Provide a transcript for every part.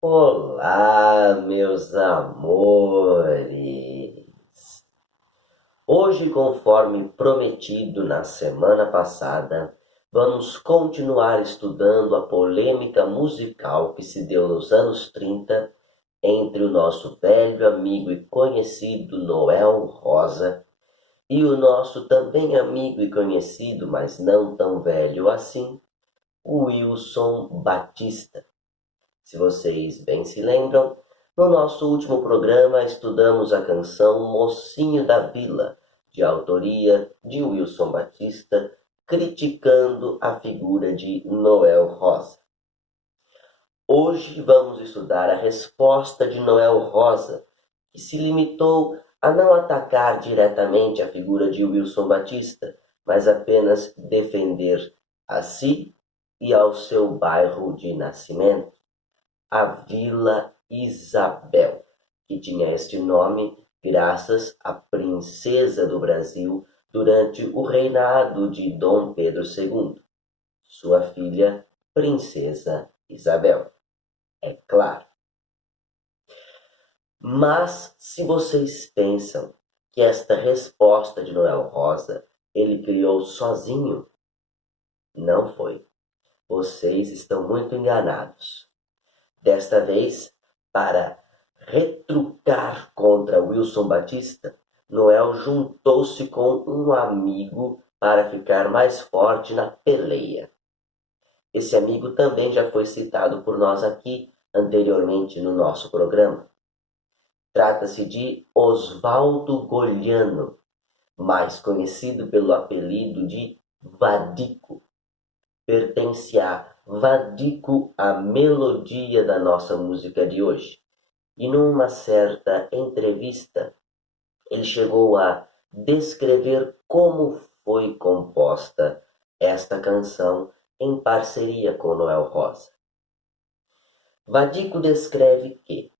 Olá, meus amores! Hoje, conforme prometido na semana passada, vamos continuar estudando a polêmica musical que se deu nos anos 30 entre o nosso velho amigo e conhecido Noel Rosa e o nosso também amigo e conhecido, mas não tão velho assim, Wilson Batista. Se vocês bem se lembram, no nosso último programa estudamos a canção Mocinho da Vila, de autoria de Wilson Batista, criticando a figura de Noel Rosa. Hoje vamos estudar a resposta de Noel Rosa, que se limitou a não atacar diretamente a figura de Wilson Batista, mas apenas defender a si e ao seu bairro de nascimento, a Vila Isabel, que tinha este nome graças à princesa do Brasil durante o reinado de Dom Pedro II, sua filha, Princesa Isabel, é claro. Mas se vocês pensam que esta resposta de Noel Rosa ele criou sozinho, não foi. Vocês estão muito enganados. Desta vez, para retrucar contra Wilson Batista, Noel juntou-se com um amigo para ficar mais forte na peleia. Esse amigo também já foi citado por nós aqui anteriormente no nosso programa. Trata-se de Osvaldo Goliano, mais conhecido pelo apelido de Vadico. Pertencia Vadico à melodia da nossa música de hoje. E numa certa entrevista, ele chegou a descrever como foi composta esta canção em parceria com Noel Rosa. Vadico descreve que,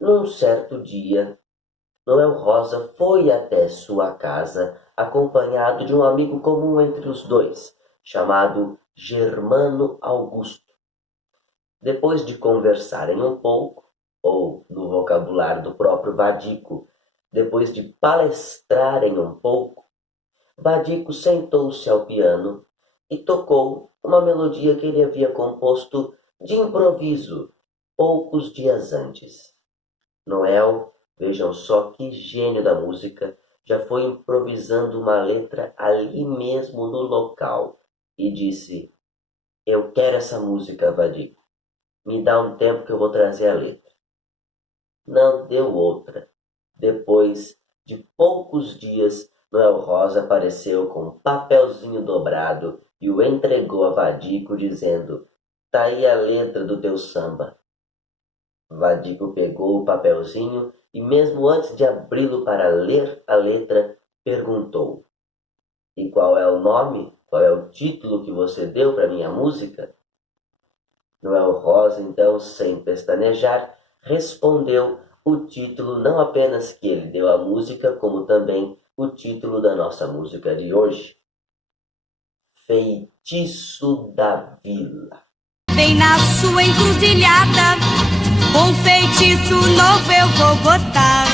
num certo dia, Noel Rosa foi até sua casa acompanhado de um amigo comum entre os dois, chamado Germano Augusto. Depois de conversarem um pouco, ou no vocabulário do próprio Vadico, depois de palestrarem um pouco, Vadico sentou-se ao piano e tocou uma melodia que ele havia composto de improviso poucos dias antes. Noel, vejam só que gênio da música, já foi improvisando uma letra ali mesmo no local e disse: "Eu quero essa música, Vadico. Me dá um tempo que eu vou trazer a letra." Não deu outra. Depois de poucos dias, Noel Rosa apareceu com um papelzinho dobrado e o entregou a Vadico, dizendo: "Tá aí a letra do teu samba." Vadico pegou o papelzinho e, mesmo antes de abri-lo para ler a letra, perguntou: "E qual é o nome? Qual é o título que você deu para minha música?" Noel Rosa, então, sem pestanejar, respondeu o título não apenas que ele deu à música, como também o título da nossa música de hoje: Feitiço da Vila. Bem na sua encruzilhada, um feitiço novo eu vou botar.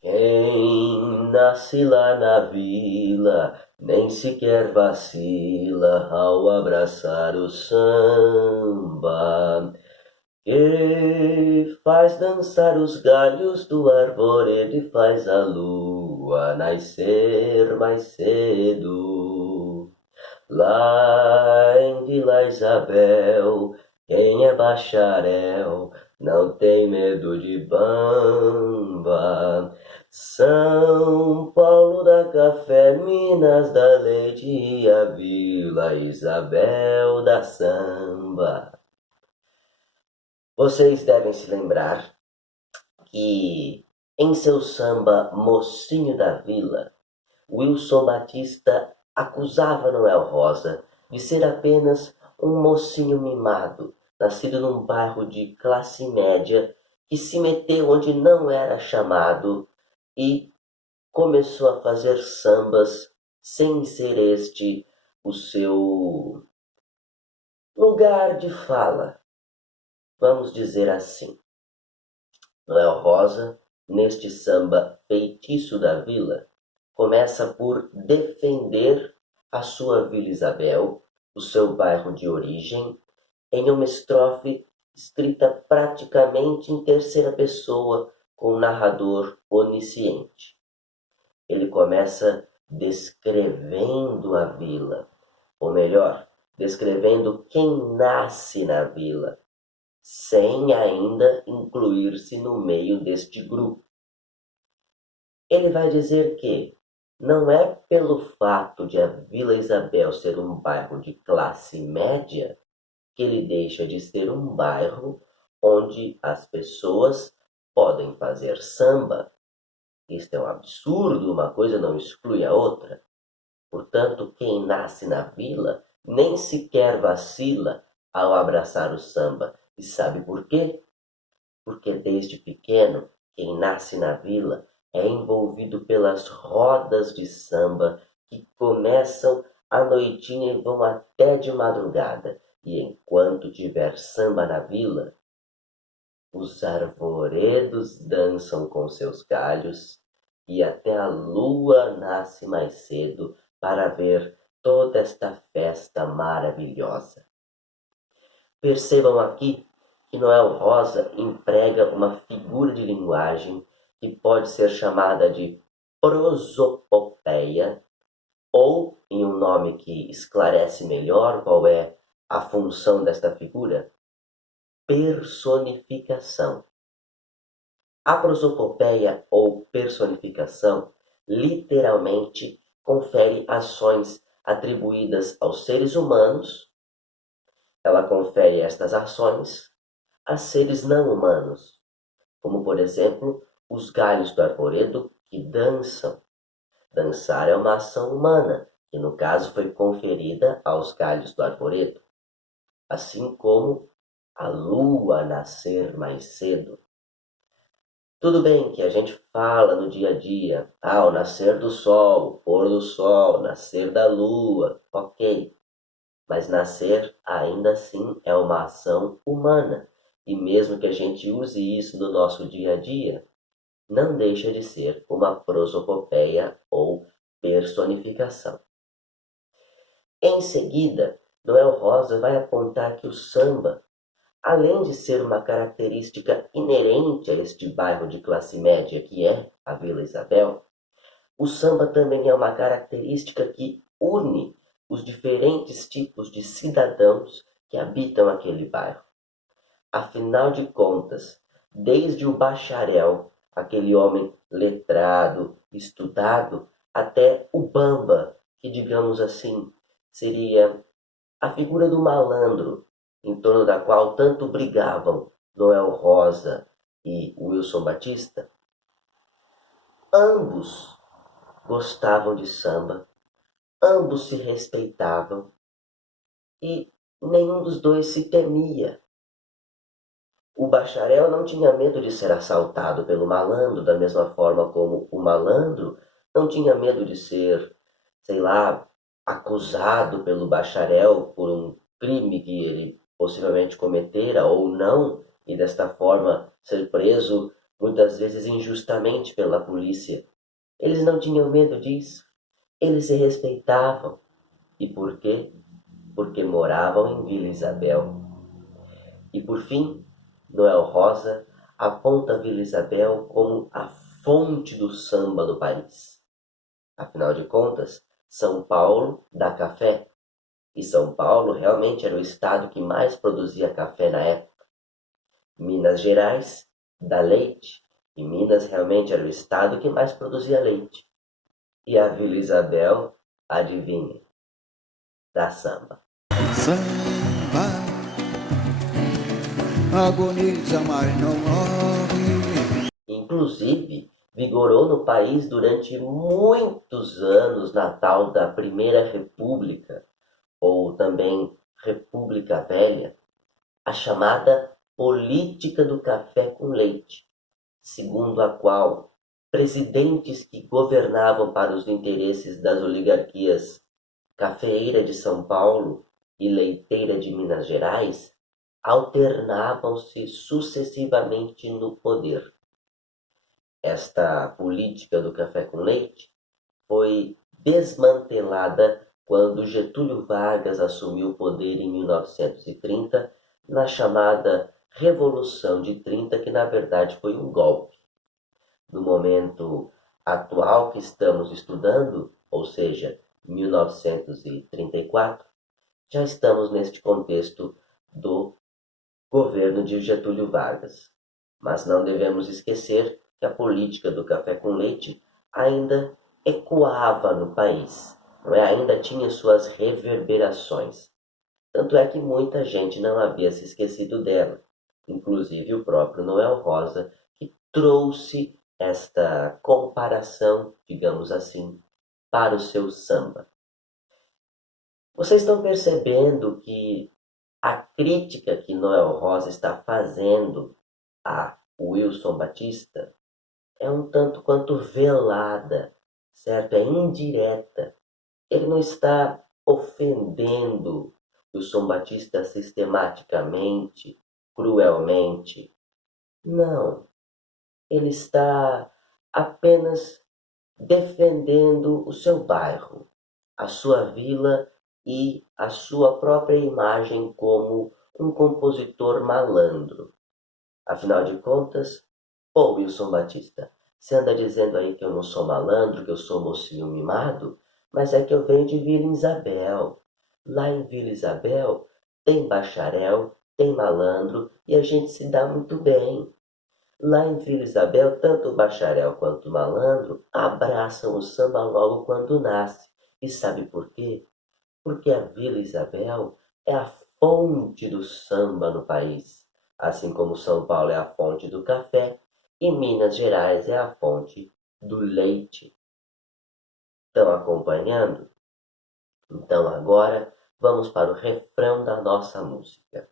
Quem nasce lá na vila nem sequer vacila ao abraçar o samba, que faz dançar os galhos do arvoredo e faz a lua nascer mais cedo. Lá em Vila Isabel, quem é bacharel não tem medo de bamba. São Paulo dá café, Minas dá leite e a Vila Isabel dá samba. Vocês devem se lembrar que em seu samba Mocinho da Vila, Wilson Batista acusava Noel Rosa de ser apenas um mocinho mimado, nascido num bairro de classe média, que se meteu onde não era chamado e começou a fazer sambas sem ser este o seu lugar de fala. Vamos dizer assim, Noel Rosa, neste samba Feitiço da Vila, começa por defender a sua Vila Isabel, o seu bairro de origem, em uma estrofe escrita praticamente em terceira pessoa, com um narrador onisciente. Ele começa descrevendo a vila, ou melhor, descrevendo quem nasce na vila, sem ainda incluir-se no meio deste grupo. Ele vai dizer que não é pelo fato de a Vila Isabel ser um bairro de classe média que ele deixa de ser um bairro onde as pessoas podem fazer samba. Isto é um absurdo, uma coisa não exclui a outra. Portanto, quem nasce na vila nem sequer vacila ao abraçar o samba. E sabe por quê? Porque desde pequeno, quem nasce na vila é envolvido pelas rodas de samba que começam à noitinha e vão até de madrugada. E enquanto tiver samba na vila, os arvoredos dançam com seus galhos e até a lua nasce mais cedo para ver toda esta festa maravilhosa. Percebam aqui que Noel Rosa emprega uma figura de linguagem que pode ser chamada de prosopopeia, ou, em um nome que esclarece melhor qual é a função desta figura, personificação. A prosopopeia ou personificação literalmente confere ações atribuídas aos seres humanos. Ela confere estas ações a seres não humanos, como por exemplo os galhos do arvoredo que dançam. Dançar é uma ação humana, que no caso foi conferida aos galhos do arvoredo, assim como a lua nascer mais cedo. Tudo bem que a gente fala no dia a dia, o nascer do sol, o pôr do sol, nascer da lua, ok. Mas nascer ainda assim é uma ação humana, e mesmo que a gente use isso no nosso dia a dia, não deixa de ser uma prosopopeia ou personificação. Em seguida, Noel Rosa vai apontar que o samba, além de ser uma característica inerente a este bairro de classe média que é a Vila Isabel, o samba também é uma característica que une os diferentes tipos de cidadãos que habitam aquele bairro. Afinal de contas, desde o bacharel, aquele homem letrado, estudado, até o bamba, que digamos assim, seria a figura do malandro, em torno da qual tanto brigavam Noel Rosa e Wilson Batista, ambos gostavam de samba, ambos se respeitavam e nenhum dos dois se temia. O bacharel não tinha medo de ser assaltado pelo malandro, da mesma forma como o malandro não tinha medo de ser, acusado pelo bacharel por um crime que ele possivelmente cometera ou não, e desta forma ser preso muitas vezes injustamente pela polícia. Eles não tinham medo disso. Eles se respeitavam. E por quê? Porque moravam em Vila Isabel. E por fim, Noel Rosa aponta Vila Isabel como a fonte do samba do país. Afinal de contas, São Paulo dá café. E São Paulo realmente era o estado que mais produzia café na época. Minas Gerais dá leite. E Minas realmente era o estado que mais produzia leite. E a Vila Isabel, adivinha, dá samba. Samba agoniza, mas não morre. Inclusive, vigorou no país durante muitos anos na tal da Primeira República, ou também República Velha, a chamada política do café com leite, segundo a qual presidentes que governavam para os interesses das oligarquias cafeeira de São Paulo e leiteira de Minas Gerais alternavam-se sucessivamente no poder. Esta política do café com leite foi desmantelada quando Getúlio Vargas assumiu o poder em 1930, na chamada Revolução de 30, que na verdade foi um golpe. No momento atual que estamos estudando, ou seja, 1934, já estamos neste contexto do governo de Getúlio Vargas. Mas não devemos esquecer que a política do café com leite ainda ecoava no país, não é? Ainda tinha suas reverberações. Tanto é que muita gente não havia se esquecido dela, inclusive o próprio Noel Rosa, que trouxe esta comparação, digamos assim, para o seu samba. Vocês estão percebendo que a crítica que Noel Rosa está fazendo a Wilson Batista é um tanto quanto velada, certo? É indireta. Ele não está ofendendo Wilson Batista sistematicamente, cruelmente. Não. Ele está apenas defendendo o seu bairro, a sua vila e a sua própria imagem como um compositor malandro. Afinal de contas, pô, Wilson Batista, você anda dizendo aí que eu não sou malandro, que eu sou mocinho mimado, mas é que eu venho de Vila Isabel. Lá em Vila Isabel tem bacharel, tem malandro e a gente se dá muito bem. Lá em Vila Isabel, tanto o bacharel quanto o malandro abraçam o samba logo quando nasce. E sabe por quê? Porque a Vila Isabel é a fonte do samba no país, assim como São Paulo é a fonte do café e Minas Gerais é a fonte do leite. Estão acompanhando? Então agora vamos para o refrão da nossa música.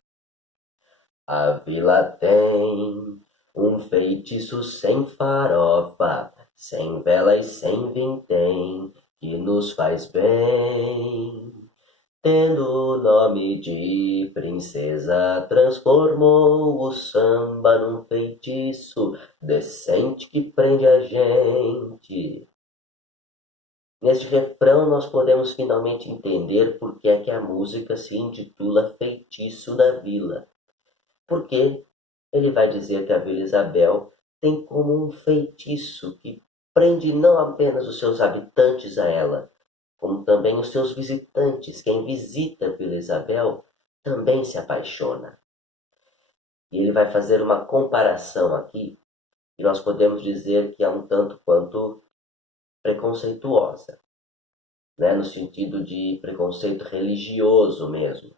A vila tem um feitiço sem farofa, sem vela e sem vintém, que nos faz bem. Tendo o nome de princesa, transformou o samba num feitiço decente que prende a gente. Neste refrão nós podemos finalmente entender por que é que a música se intitula Feitiço da Vila. Porque ele vai dizer que a Vila Isabel tem como um feitiço que prende não apenas os seus habitantes a ela, como também os seus visitantes. Quem visita a Vila Isabel também se apaixona. E ele vai fazer uma comparação aqui, e nós podemos dizer que é um tanto quanto preconceituosa, né? No sentido de preconceito religioso mesmo.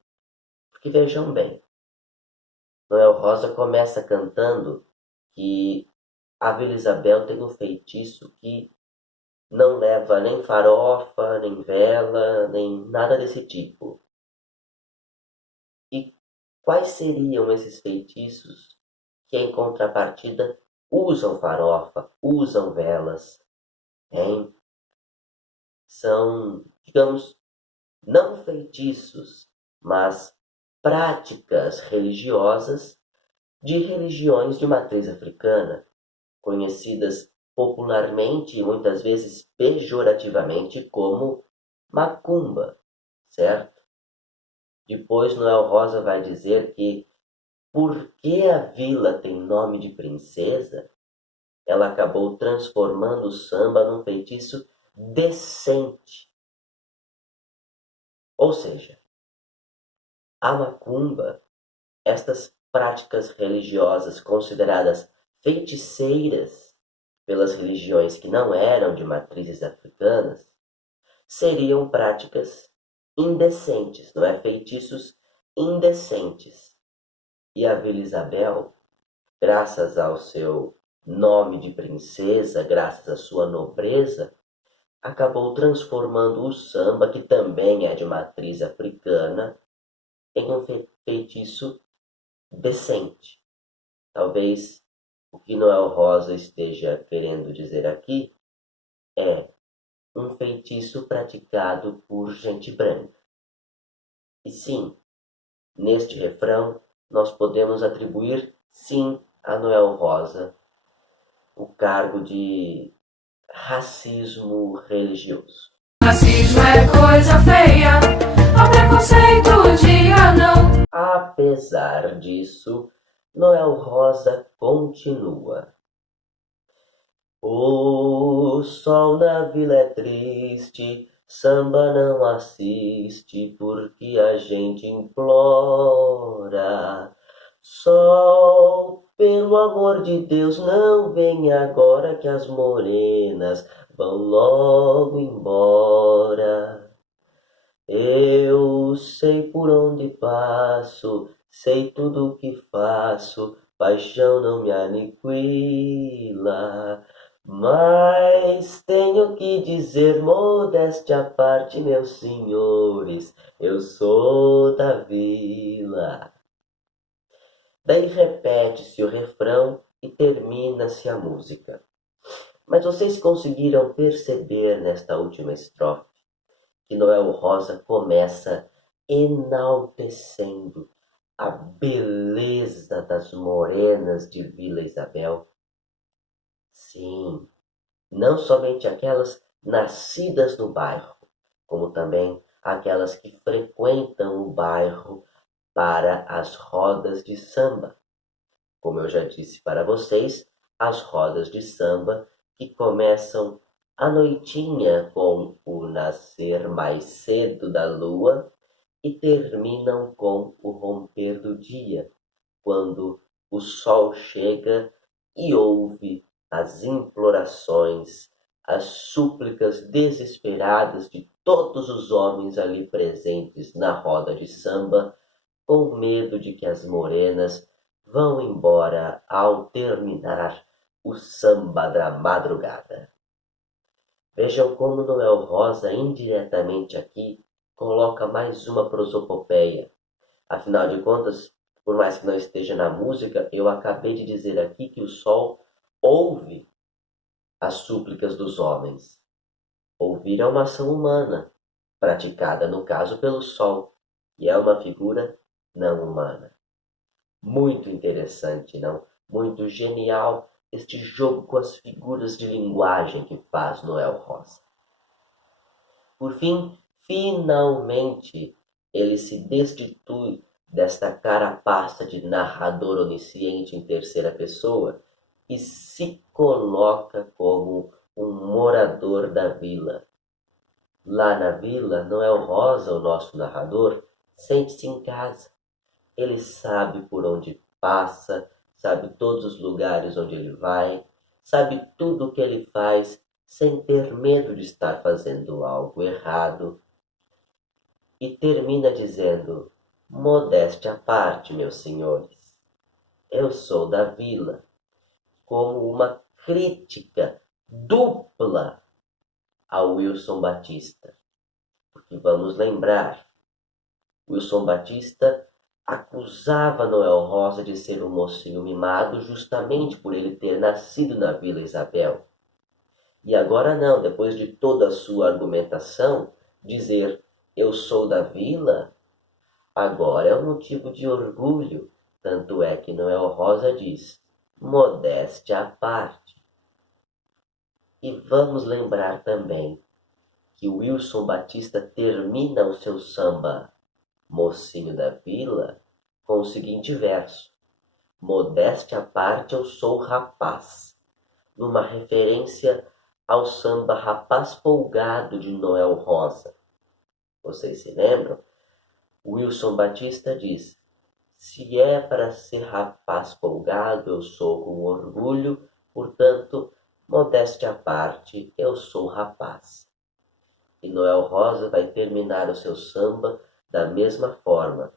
Porque vejam bem, Noel Rosa começa cantando que a Vila Isabel tem um feitiço que não leva nem farofa, nem vela, nem nada desse tipo. E quais seriam esses feitiços que, em contrapartida, usam farofa, usam velas, hein? São, digamos, não feitiços, mas práticas religiosas de religiões de matriz africana, conhecidas popularmente e muitas vezes pejorativamente como macumba, certo? Depois Noel Rosa vai dizer que porque a vila tem nome de princesa, ela acabou transformando o samba num feitiço decente. Ou seja, a macumba, estas práticas religiosas consideradas feiticeiras pelas religiões que não eram de matrizes africanas, seriam práticas indecentes, não é? Feitiços indecentes. E a Vila Isabel, graças ao seu nome de princesa, graças à sua nobreza, acabou transformando o samba, que também é de matriz africana, em um feitiço decente. Talvez o que Noel Rosa esteja querendo dizer aqui é um feitiço praticado por gente branca. E sim, neste refrão nós podemos atribuir, sim, a Noel Rosa o cargo de racismo religioso. Racismo é coisa feia, ao preconceito diga não. Apesar disso, Noel Rosa continua. O sol na vila é triste, samba não assiste, porque a gente implora. Sol, pelo amor de Deus, não venha agora que as morenas vão logo embora. Eu sei por onde passo, sei tudo o que faço, paixão não me aniquila. Mas tenho que dizer, modéstia à parte, meus senhores, eu sou da vila. Daí repete-se o refrão e termina-se a música. Mas vocês conseguiram perceber nesta última estrofe que Noel Rosa começa enaltecendo a beleza das morenas de Vila Isabel? Sim, não somente aquelas nascidas no bairro, como também aquelas que frequentam o bairro para as rodas de samba. Como eu já disse para vocês, as rodas de samba que começam à noitinha com o nascer mais cedo da lua e terminam com o romper do dia, quando o sol chega e ouve as implorações, as súplicas desesperadas de todos os homens ali presentes na roda de samba, com medo de que as morenas vão embora ao terminar o samba da madrugada. Vejam como Noel Rosa, indiretamente aqui, coloca mais uma prosopopeia. Afinal de contas, por mais que não esteja na música, eu acabei de dizer aqui que o sol ouve as súplicas dos homens. Ouvir é uma ação humana, praticada, no caso, pelo sol, e é uma figura não humana. Muito interessante, não? Muito genial este jogo com as figuras de linguagem que faz Noel Rosa. Por fim, finalmente, ele se destitui desta carapaça de narrador onisciente em terceira pessoa e se coloca como um morador da vila. Lá na vila, Noel Rosa, o nosso narrador, sente-se em casa. Ele sabe por onde passa, sabe todos os lugares onde ele vai, sabe tudo o que ele faz sem ter medo de estar fazendo algo errado. E termina dizendo: modéstia à parte, meus senhores, eu sou da vila, como uma crítica dupla ao Wilson Batista. Porque vamos lembrar, Wilson Batista acusava Noel Rosa de ser um mocinho mimado justamente por ele ter nascido na Vila Isabel. E agora não, depois de toda a sua argumentação, dizer eu sou da vila, agora é um motivo de orgulho, tanto é que Noel Rosa diz, modéstia à parte. E vamos lembrar também que Wilson Batista termina o seu samba Mocinho da Vila com o seguinte verso: modéstia à parte, eu sou rapaz, numa referência ao samba Rapaz Folgado de Noel Rosa. Vocês se lembram? Wilson Batista diz: se é para ser rapaz folgado, eu sou com orgulho, portanto, modéstia à parte, eu sou rapaz. E Noel Rosa vai terminar o seu samba da mesma forma,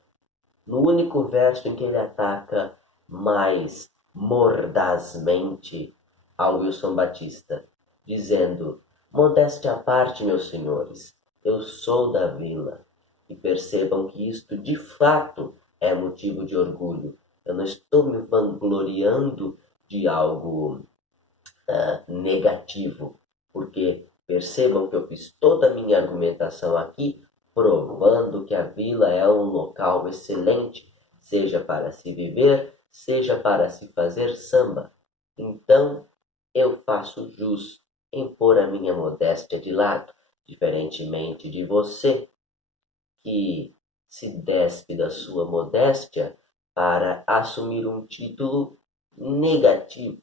no único verso em que ele ataca mais mordazmente ao Wilson Batista, dizendo: modéstia à parte, meus senhores, eu sou da vila. E percebam que isto de fato é motivo de orgulho. Eu não estou me vangloriando de algo negativo, porque percebam que eu fiz toda a minha argumentação aqui provando que a vila é um local excelente, seja para se viver, seja para se fazer samba. Então, eu faço jus em pôr a minha modéstia de lado, diferentemente de você, que se despe da sua modéstia para assumir um título negativo,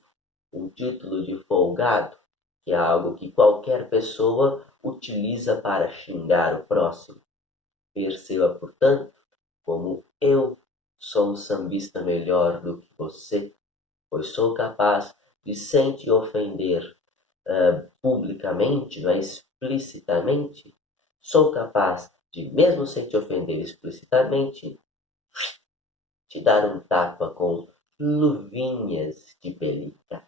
um título de folgado, que é algo que qualquer pessoa utiliza para xingar o próximo. Perceba, portanto, como eu sou um sambista melhor do que você, pois sou capaz de, sem te ofender publicamente, explicitamente, sou capaz de, mesmo sem te ofender explicitamente, te dar um tapa com luvinhas de pelica.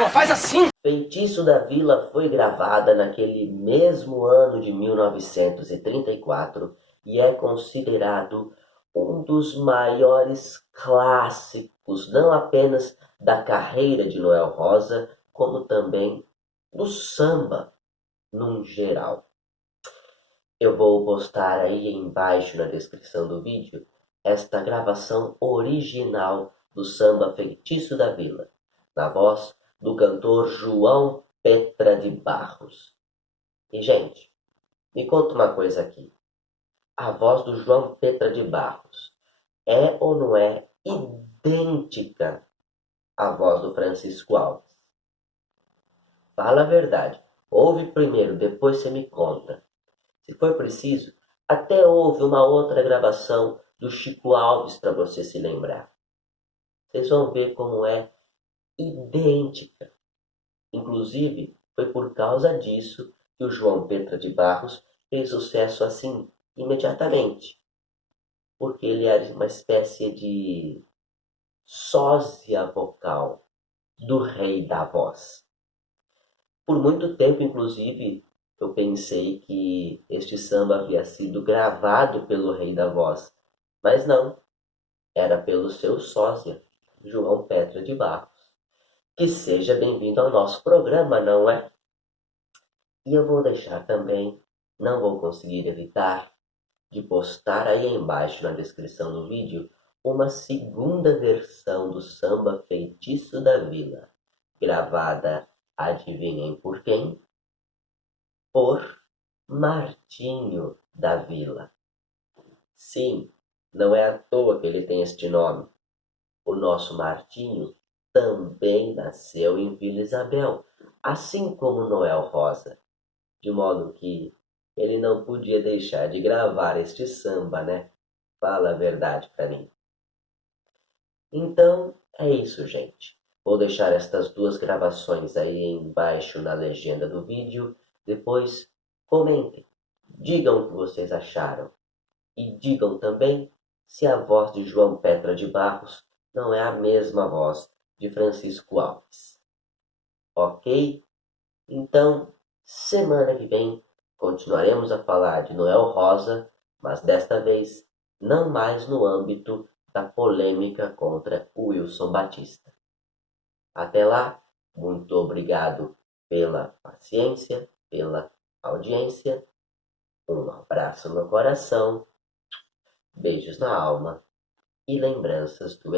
Não faz assim! Feitiço da Vila foi gravada naquele mesmo ano de 1934 e é considerado um dos maiores clássicos, não apenas da carreira de Noel Rosa, como também do samba num geral. Eu vou postar aí embaixo na descrição do vídeo esta gravação original do samba Feitiço da Vila, na voz do cantor João Petra de Barros. E, gente, me conta uma coisa aqui. A voz do João Petra de Barros é ou não é idêntica à voz do Francisco Alves? Fala a verdade. Ouve primeiro, depois você me conta. Se for preciso, até houve uma outra gravação do Chico Alves para você se lembrar. Vocês vão ver como é idêntica. Inclusive, foi por causa disso que o João Petra de Barros fez sucesso assim, imediatamente. Porque ele era uma espécie de sósia vocal do rei da voz. Por muito tempo, inclusive, eu pensei que este samba havia sido gravado pelo rei da voz, mas não, era pelo seu sósia, João Petra de Barros. Que seja bem-vindo ao nosso programa, não é? E eu vou deixar também, não vou conseguir evitar, de postar aí embaixo na descrição do vídeo uma segunda versão do samba Feitiço da Vila, gravada, adivinhem por quem? Por Martinho da Vila. Sim, não é à toa que ele tem este nome. O nosso Martinho também nasceu em Vila Isabel, assim como Noel Rosa, de modo que ele não podia deixar de gravar este samba, né? Fala a verdade para mim. Então, é isso, gente. Vou deixar estas duas gravações aí embaixo na legenda do vídeo. Depois, comentem. Digam o que vocês acharam. E digam também se a voz de João Petra de Barros não é a mesma voz de Francisco Alves. Ok? Então, semana que vem, continuaremos a falar de Noel Rosa, mas desta vez não mais no âmbito da polêmica contra o Wilson Batista. Até lá, muito obrigado pela paciência, pela audiência. Um abraço no coração, beijos na alma e lembranças do